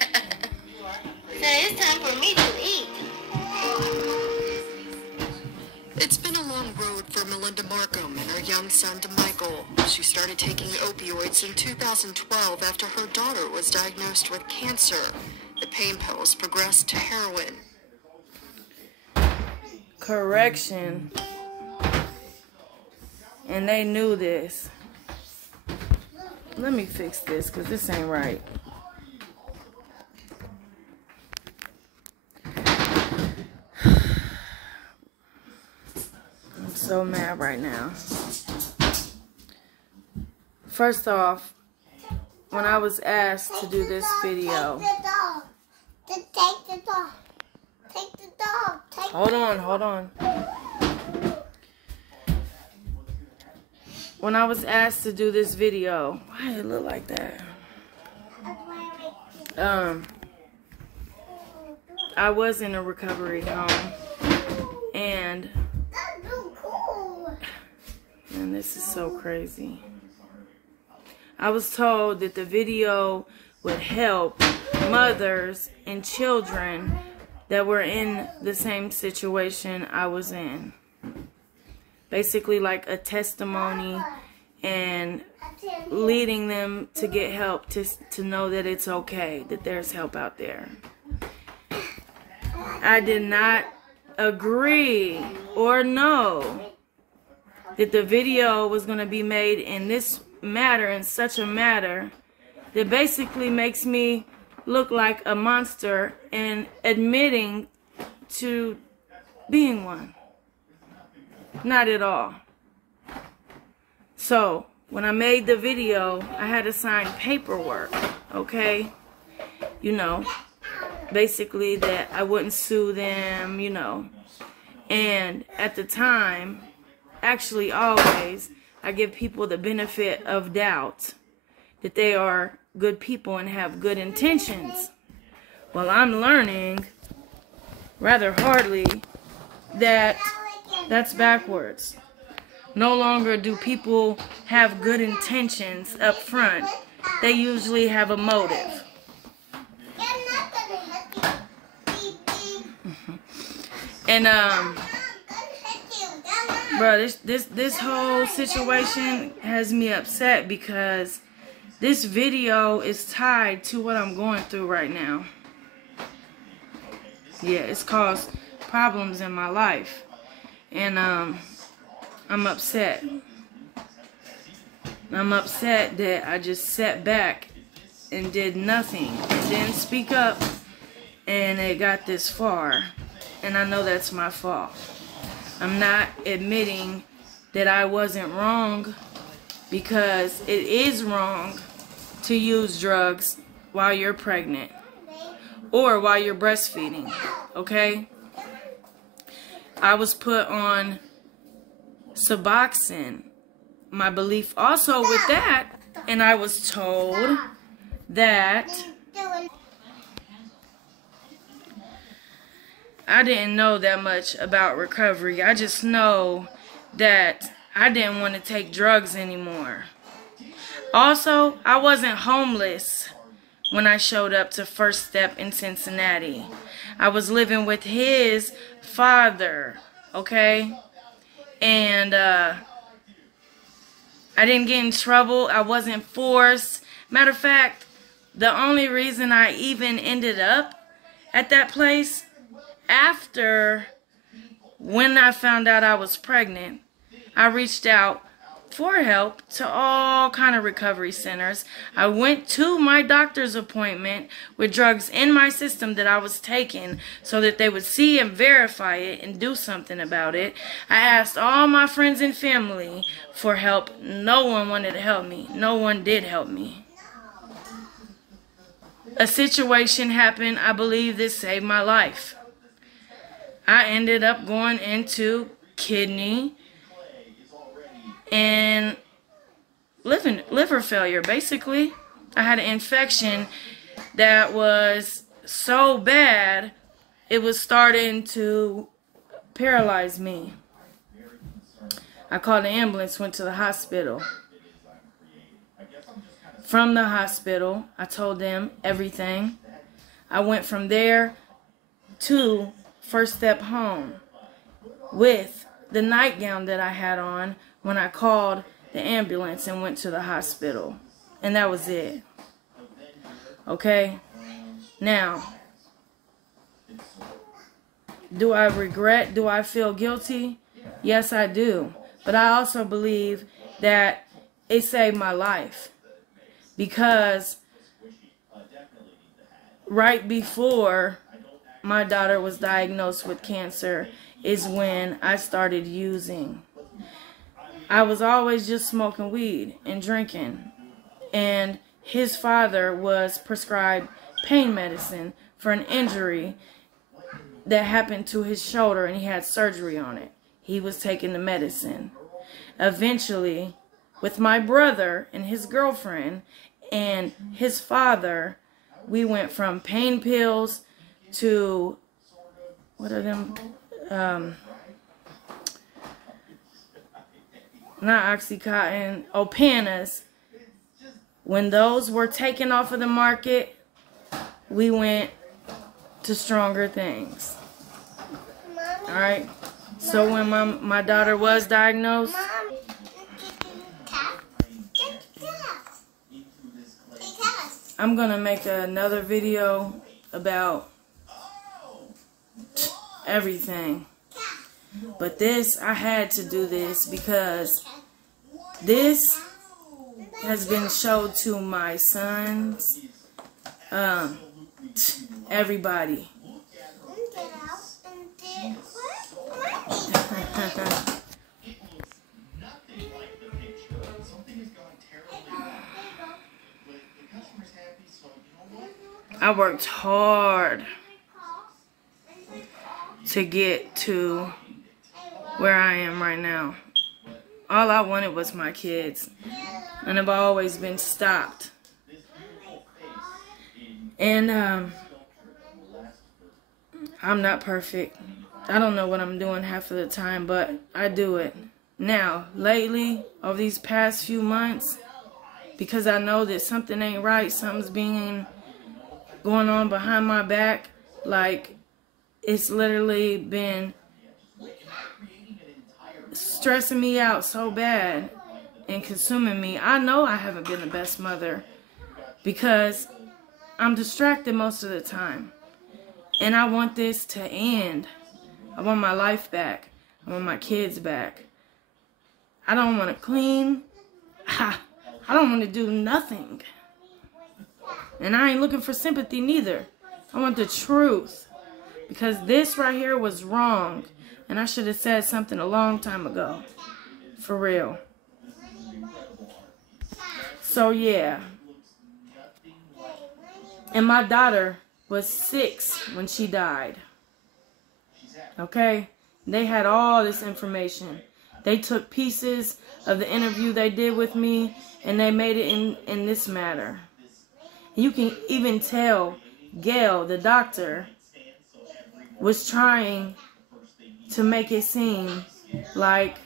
So it's time for me to eat. It's been a long road for Melinda Markham and her young son, Michael. She started taking opioids in 2012 after her daughter was diagnosed with cancer. The pain pills progressed to heroin. Correction. And they knew this. Let me fix this because this ain't right. I'm so mad right now. First off, when I was asked to do this video, Take the dog. Take the dog. hold on. When I was asked to do this video, why did it look like that? I was in a recovery home, and man, this is so crazy. I was told that the video would help mothers and children that were in the same situation I was in. Basically like a testimony and leading them to get help, to know that it's okay, that there's help out there. I did not agree or know that the video was going to be made in this matter, in such a matter that basically makes me look like a monster and admitting to being one. Not at all. So, when I made the video, I had to sign paperwork, okay? You know, basically that I wouldn't sue them, you know. And at the time, actually always, I give people the benefit of doubt that they are good people and have good intentions. Well, I'm learning rather hardly that that's backwards. No longer do people have good intentions up front. They usually have a motive. And bro, this whole situation has me upset because this video is tied to what I'm going through right now. Yeah, it's caused problems in my life. And I'm upset. I'm upset that I just sat back and did nothing and didn't speak up, and it got this far. And I know that's my fault. I'm not admitting that I wasn't wrong, because it is wrong to use drugs while you're pregnant or while you're breastfeeding, okay? I was put on Suboxone. My belief also with that, and I was told that I didn't know that much about recovery. I just know that I didn't want to take drugs anymore. Also, I wasn't homeless when I showed up to First Step in Cincinnati. I was living with his father, okay? And I didn't get in trouble. I wasn't forced. Matter of fact, the only reason I even ended up at that place after when I found out I was pregnant, I reached out for help to all kind of recovery centers. I went to my doctor's appointment with drugs in my system that I was taking so that they would see and verify it and do something about it. I asked all my friends and family for help. No one wanted to help me. No one did help me. A situation happened, I believe, that saved my life. I ended up going into kidney and liver failure, basically. I had an infection that was so bad, it was starting to paralyze me. I called the ambulance, went to the hospital. From the hospital, I told them everything. I went from there to First Step Home with the nightgown that I had on when I called the ambulance and went to the hospital. And that was it. Okay? Now, do I regret? Do I feel guilty? Yes, I do. But I also believe that it saved my life. Because right before my daughter was diagnosed with cancer is when I started using. I was always just smoking weed and drinking. And his father was prescribed pain medicine for an injury that happened to his shoulder, and he had surgery on it. He was taking the medicine. Eventually, with my brother and his girlfriend and his father, we went from pain pills to, what are them? Not Oxycontin, Opanas. When those were taken off of the market, we went to stronger things. Alright? So when my daughter was diagnosed, I'm going to make another video about everything. But this, I had to do this because this has been showed to my sons, everybody. I worked hard to get to where I am right now. All I wanted was my kids, and I've always been stopped. And I'm not perfect. I don't know what I'm doing half of the time, but I do it. Now, lately, over these past few months, because I know that something ain't right, something's going on behind my back, like, it's literally been stressing me out so bad and consuming me. I know I haven't been the best mother because I'm distracted most of the time. And I want this to end. I want my life back. I want my kids back. I don't want to clean. I don't want to do nothing. And I ain't looking for sympathy neither. I want the truth. Because this right here was wrong. And I should have said something a long time ago. For real. So yeah. And my daughter was 6 when she died. Okay? They had all this information. They took pieces of the interview they did with me and they made it in this matter. You can even tell Gail, the doctor, was trying to make it seem like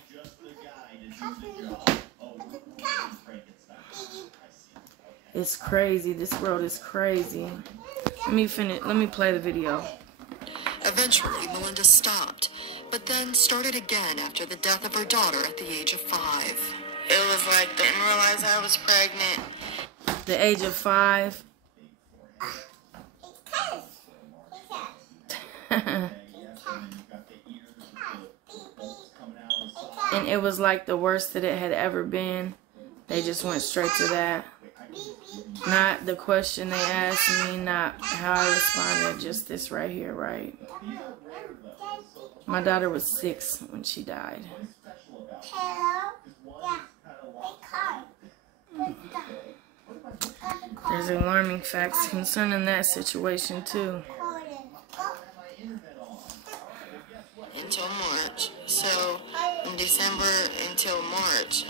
it's crazy. This world is crazy. Let me play the video. Eventually, Melinda stopped, but then started again after the death of her daughter at the age of 5. It was like they didn't realize I was pregnant. The age of 5. And it was like the worst that it had ever been. They just went straight to that. Not the question they asked me, not how I responded, just this right here, right? My daughter was 6 when she died. There's alarming facts concerning that situation too. Until March. So, in December until March,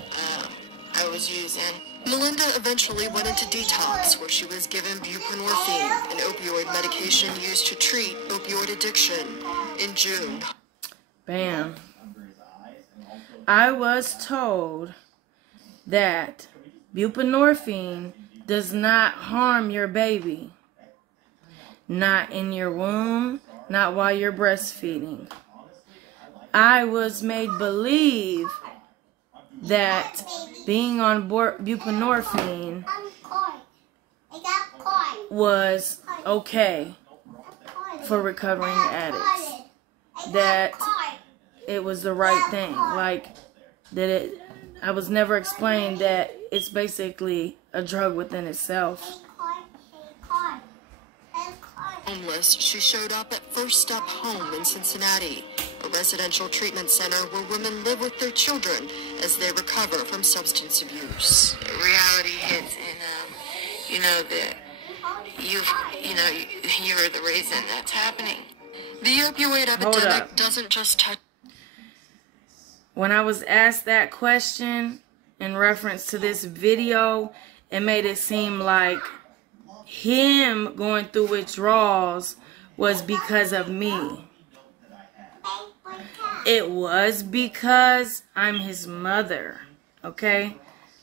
I was using. Melinda eventually went into detox, where she was given buprenorphine, an opioid medication used to treat opioid addiction, in June. Bam. I was told that buprenorphine does not harm your baby. not in your womb, not while you're breastfeeding. I was made believe that being on buprenorphine was okay for recovering addicts. That it was the right thing. Like, I was never explained that it's basically a drug within itself. Homeless, she showed up at First Step Home in Cincinnati, a residential treatment center where women live with their children as they recover from substance abuse. Reality hits, and you know that you're the reason that's happening. The opioid epidemic doesn't just touch. When I was asked that question in reference to this video, it made it seem like him going through withdrawals was because of me. It was because I'm his mother. Okay?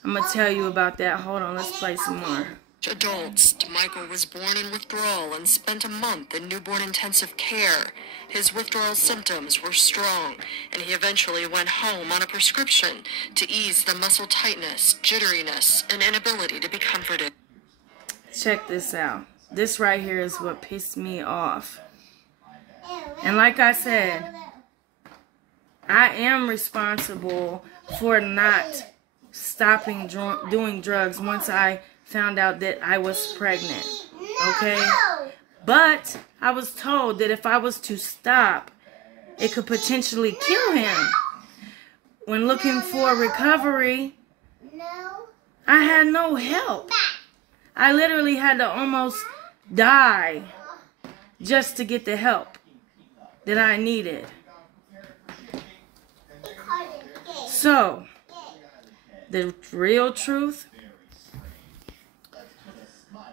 I'm going to tell you about that. Hold on, let's play some more. Adults. Michael was born in withdrawal and spent a month in newborn intensive care. His withdrawal symptoms were strong, and he eventually went home on a prescription to ease the muscle tightness, jitteriness, and inability to be comforted. Check this out. This right here is what pissed me off. And like I said, I am responsible for not stopping doing drugs once I found out that I was pregnant, okay? But I was told that if I was to stop, it could potentially kill him. When looking for recovery, I had no help. I literally had to almost die just to get the help that I needed. So, the real truth,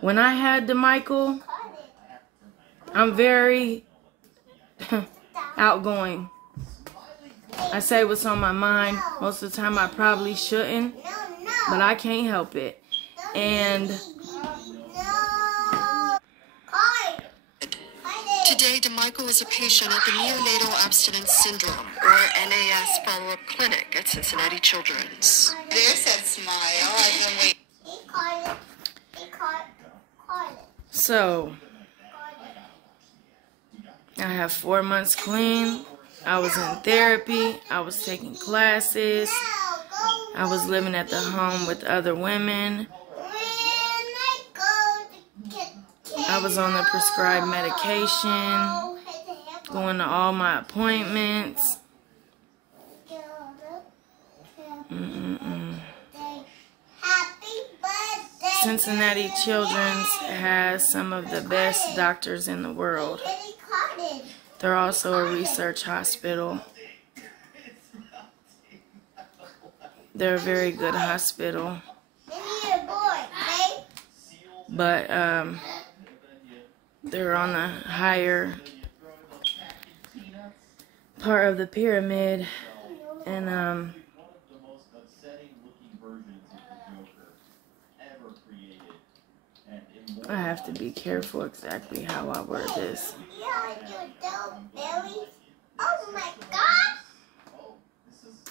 when I had Michael, I'm very outgoing. I say what's on my mind. Most of the time I probably shouldn't, but I can't help it. And today, DeMichael is a patient at the Neonatal Abstinence Syndrome, or NAS, follow-up clinic at Cincinnati Children's. There's that smile. I've been waiting. so, I have 4 months clean. I was in therapy. I was taking classes. I was living at the home with other women. I was on the prescribed medication, going to all my appointments. Cincinnati Children's has some of the best doctors in the world. They're also a research hospital. They're a very good hospital. But they're on the higher part of the pyramid, and I have to be careful exactly how I word this. Oh my God!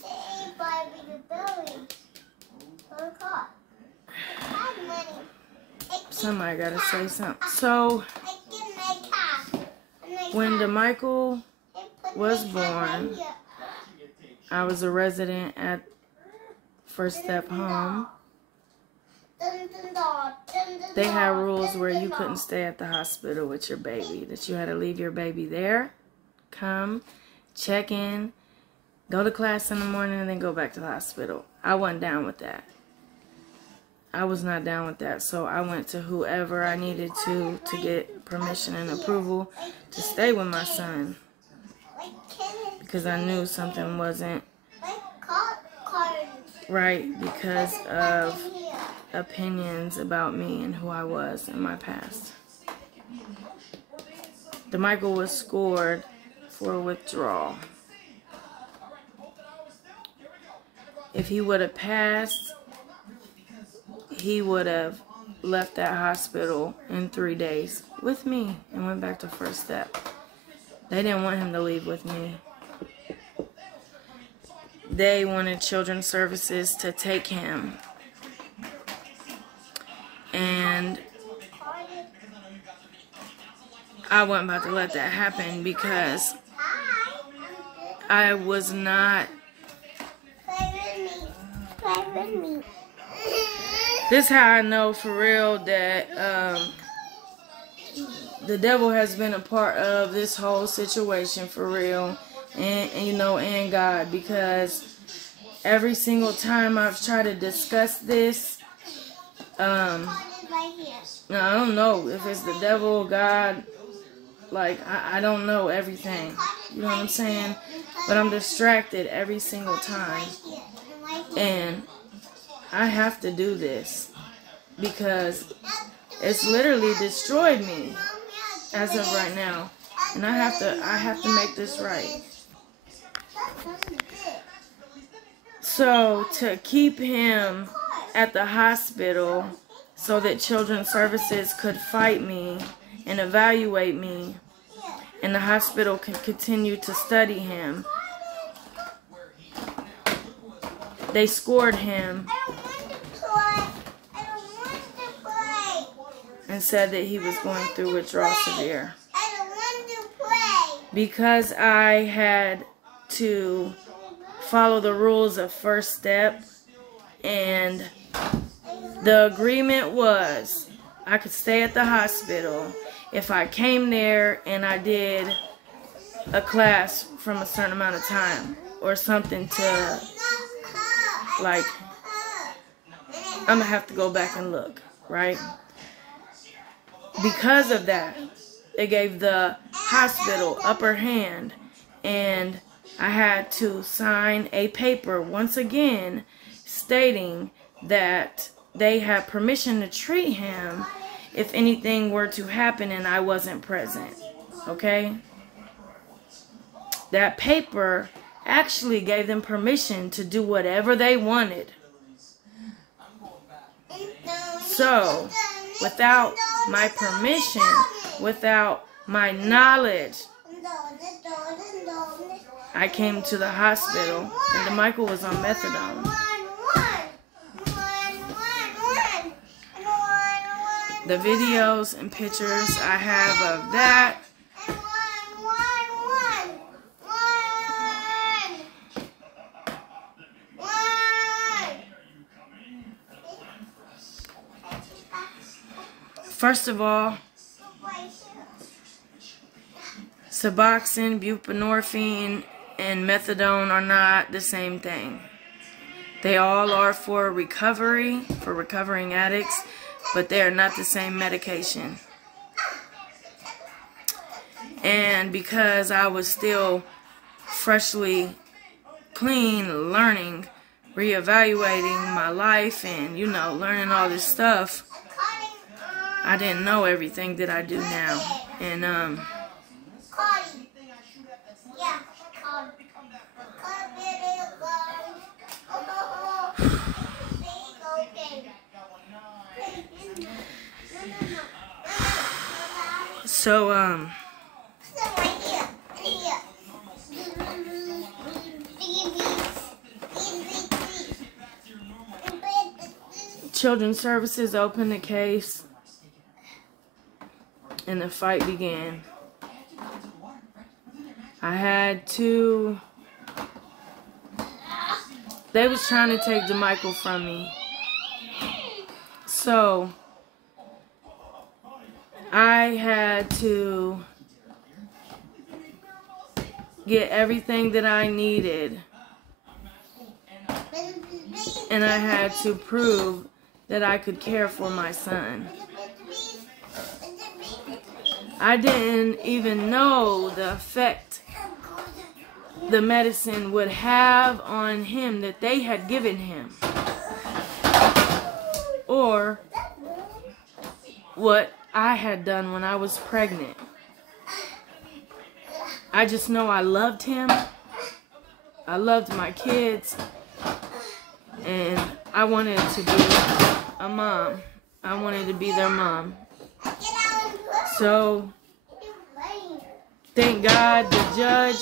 Hey, Barbie, the belly. Look up. Somebody gotta say something. So, when DeMichael was born, I was a resident at First Step Home. They had rules where you couldn't stay at the hospital with your baby, that you had to leave your baby there, come, check in, go to class in the morning, and then go back to the hospital. I wasn't down with that. I was not down with that, so I went to whoever I needed to get permission and approval to stay with my son, because I knew something wasn't right because of opinions about me and who I was in my past. DeMichael was scored for withdrawal. If he would have passed, he would have left that hospital in 3 days with me and went back to First Step. They didn't want him to leave with me. They wanted Children's Services to take him. And I wasn't about to let that happen because I was not. Play with me. This is how I know for real that the devil has been a part of this whole situation for real, and you know, and God, because every single time I've tried to discuss this, I don't know if it's the devil or God. Like, I don't know everything. You know what I'm saying? But I'm distracted every single time. And I have to do this because it's literally destroyed me as of right now. And I have to make this right. So to keep him at the hospital so that Children's Services could fight me and evaluate me, and the hospital can continue to study him, they scored him and said that he was going through withdrawal severe. Because I had to follow the rules of First Step, and the agreement was I could stay at the hospital if I came there and I did a class from a certain amount of time or something to, like, I'm going to have to go back and look, right? Because of that, it gave the hospital upper hand, and I had to sign a paper once again stating that they had permission to treat him if anything were to happen and I wasn't present, okay? That paper actually gave them permission to do whatever they wanted. So, without my permission, without my knowledge, I came to the hospital and Michael was on methadone. The videos and pictures I have of that. First of all, Suboxone, buprenorphine, and methadone are not the same thing. They all are for recovery, for recovering addicts, but they are not the same medication. And because I was still freshly clean, learning, reevaluating my life and, you know, learning all this stuff, I didn't know everything that I do now. And, so, Children's Services opened the case and the fight began. I had to... They was trying to take DeMichael from me. So, I had to get everything that I needed. And I had to prove that I could care for my son. I didn't even know the effect the medicine would have on him that they had given him, or what I had done when I was pregnant. I just know I loved him. I loved my kids. And I wanted to be a mom. I wanted to be their mom. So, thank God the judge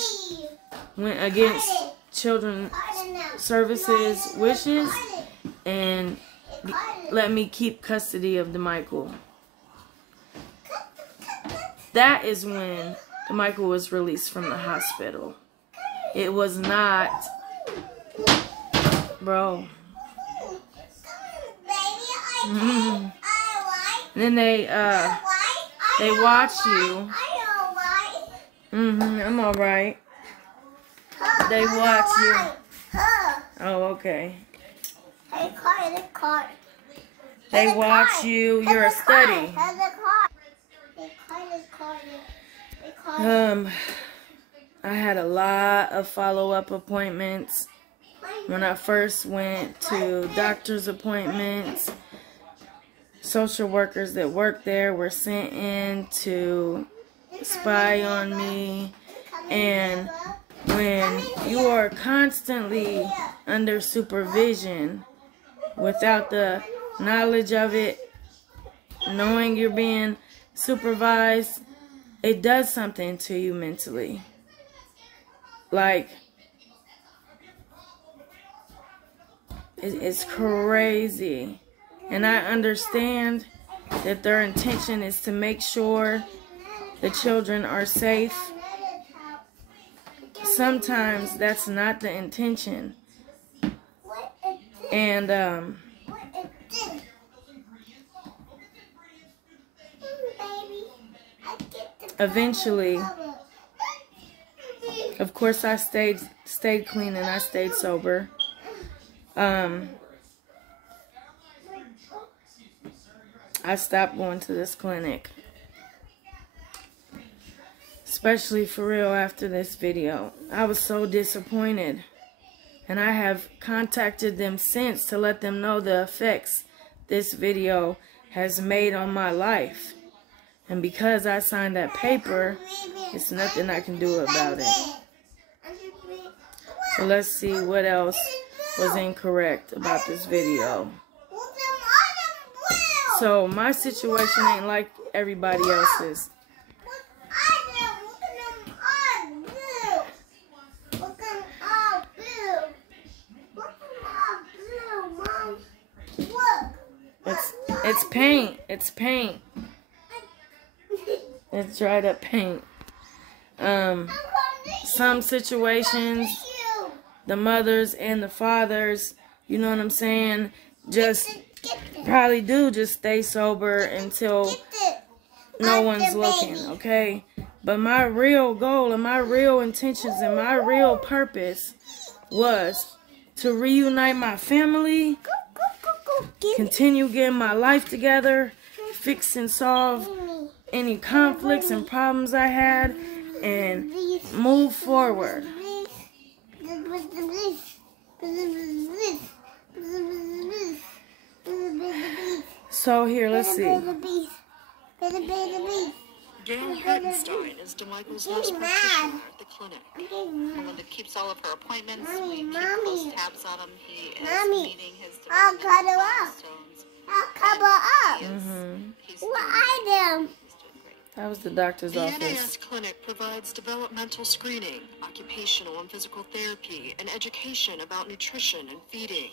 went against Children's Services wishes and let me keep custody of DeMichael. That is when DeMichael was released from the hospital. It was not, bro. And then they watch you. I'm alright. They watch you. Oh, okay. They watch you. You're a study. I had a lot of follow-up appointments. When I first went to doctor's appointments, social workers that worked there were sent in to spy on me. And when you are constantly under supervision without the knowledge of it, knowing you're being supervised, it does something to you mentally. Like, it's crazy. And I understand that their intention is to make sure the children are safe. Sometimes that's not the intention. And eventually, of course, I stayed clean and I stayed sober. I stopped going to this clinic. Especially for real after this video. I was so disappointed. And I have contacted them since to let them know the effects this video has made on my life. And because I signed that paper, it's nothing I can do about it. So let's see what else was incorrect about this video. So my situation ain't like everybody else's. It's paint. It's paint. It's dried up paint. Some situations, the mothers and the fathers, you know what I'm saying, just probably do just stay sober until no one's looking, okay? But my real goal and my real intentions and my real purpose was to reunite my family, continue getting my life together, fix and solve any conflicts and problems I had, and move forward. So here, let's see. Gail Hartenstein is DeMichael's nurse practitioner at the clinic. Melinda keeps all of her appointments. We keep close tabs on him. He is meeting his developmental milestones. He's doing great. That was the doctor's office. The NAS clinic provides developmental screening, occupational and physical therapy, and education about nutrition and feeding.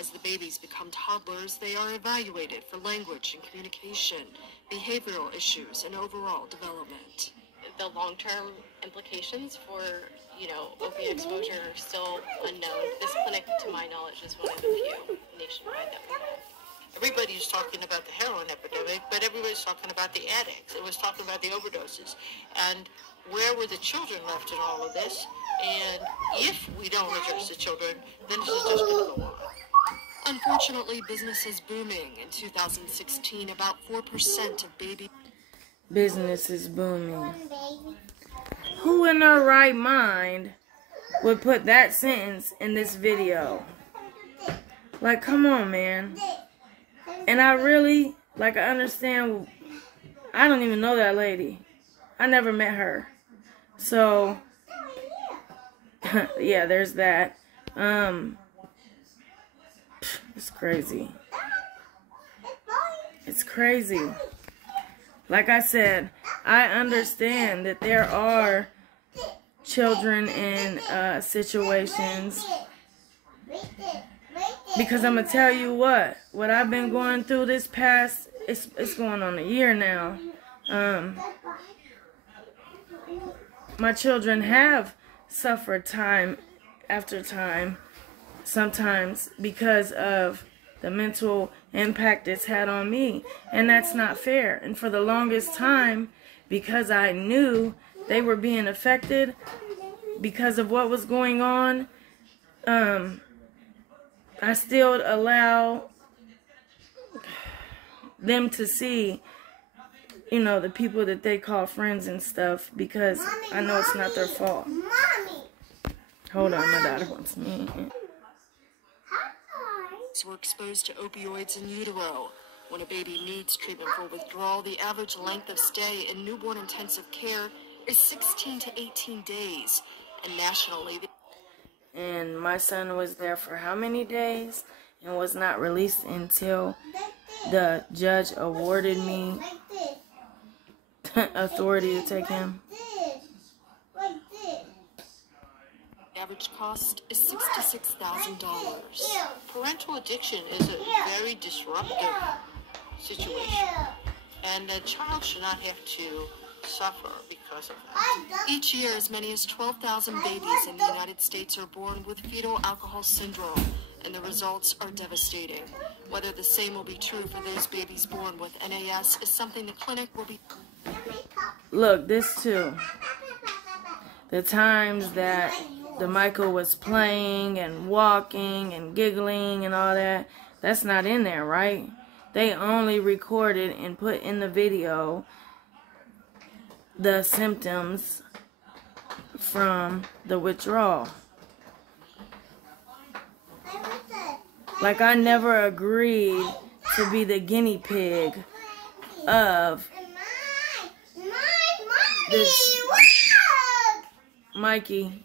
As the babies become toddlers, they are evaluated for language and communication, behavioral issues, and overall development. The long-term implications for, opiate exposure are still unknown. This clinic, to my knowledge, is one of the few nationwide that we have. Everybody's talking about the heroin epidemic, but everybody's talking about the addicts. It was talking about the overdoses. And where were the children left in all of this? And if we don't address the children, then this is just going to go on. Unfortunately, business is booming. In 2016, about 4% of baby... Business is booming. Who in their right mind would put that sentence in this video? Like, come on, man. And I really, I understand, I don't even know that lady. I never met her. So, yeah, there's that. It's crazy. It's crazy. Like I said, I understand that there are children in situations, because I'm gonna tell you what I've been going through this past, it's going on a year now. My children have suffered time after time, sometimes because of the mental impact it's had on me, and that's not fair. And for the longest time, because I knew they were being affected because of what was going on, I still allow them to see, you know, the people that they call friends and stuff, because I know it's not their fault. Hold on, my daughter wants me. Were exposed to opioids in utero. When a baby needs treatment for withdrawal, the average length of stay in newborn intensive care is 16 to 18 days. And nationally, and my son was there for how many days and was not released until the judge awarded me authority to take him. average cost is $66,000. Parental addiction is a very disruptive situation, and a child should not have to suffer because of that. Each year, as many as 12,000 babies in the United States are born with fetal alcohol syndrome, and the results are devastating. Whether the same will be true for those babies born with NAS is something the clinic will be... Look, this too. The times that the Michael was playing and walking and giggling and all that, that's not in there, right? They only recorded and put in the video the symptoms from the withdrawal. Like, I never agreed to be the guinea pig of this Mikey.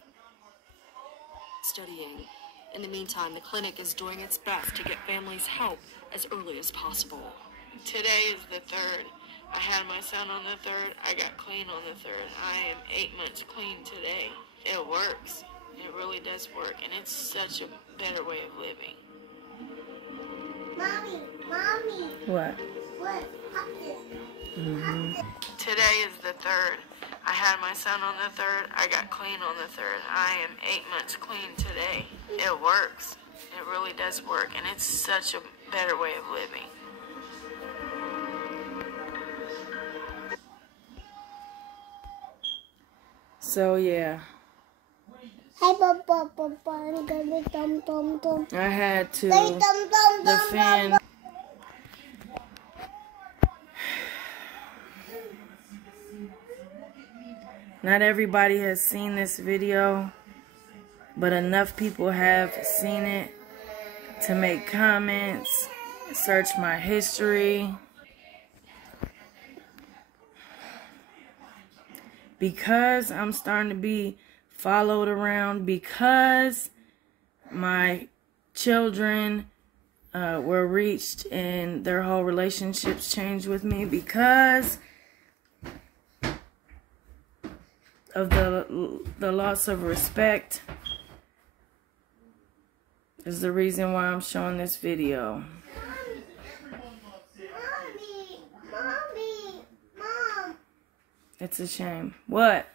Studying. In the meantime, the clinic is doing its best to get families help as early as possible. Today is the 3rd. I had my son on the 3rd. I got clean on the 3rd. I am 8 months clean today. It works. It really does work, and it's such a better way of living. Mommy. What? What? Today is the 3rd. I had my son on the 3rd. I got clean on the 3rd. I am 8 months clean today. It works. It really does work, and it's such a better way of living. So yeah, Hey, Papa, I'm gonna dum. I had to Dum. defend. Not everybody has seen this video, but enough people have seen it to make comments, search my history. Because I'm starting to be followed around, because my children were reached and their whole relationships changed with me, because of the loss of respect, is the reason why I'm showing this video. Mommy, Mom. It's a shame. What?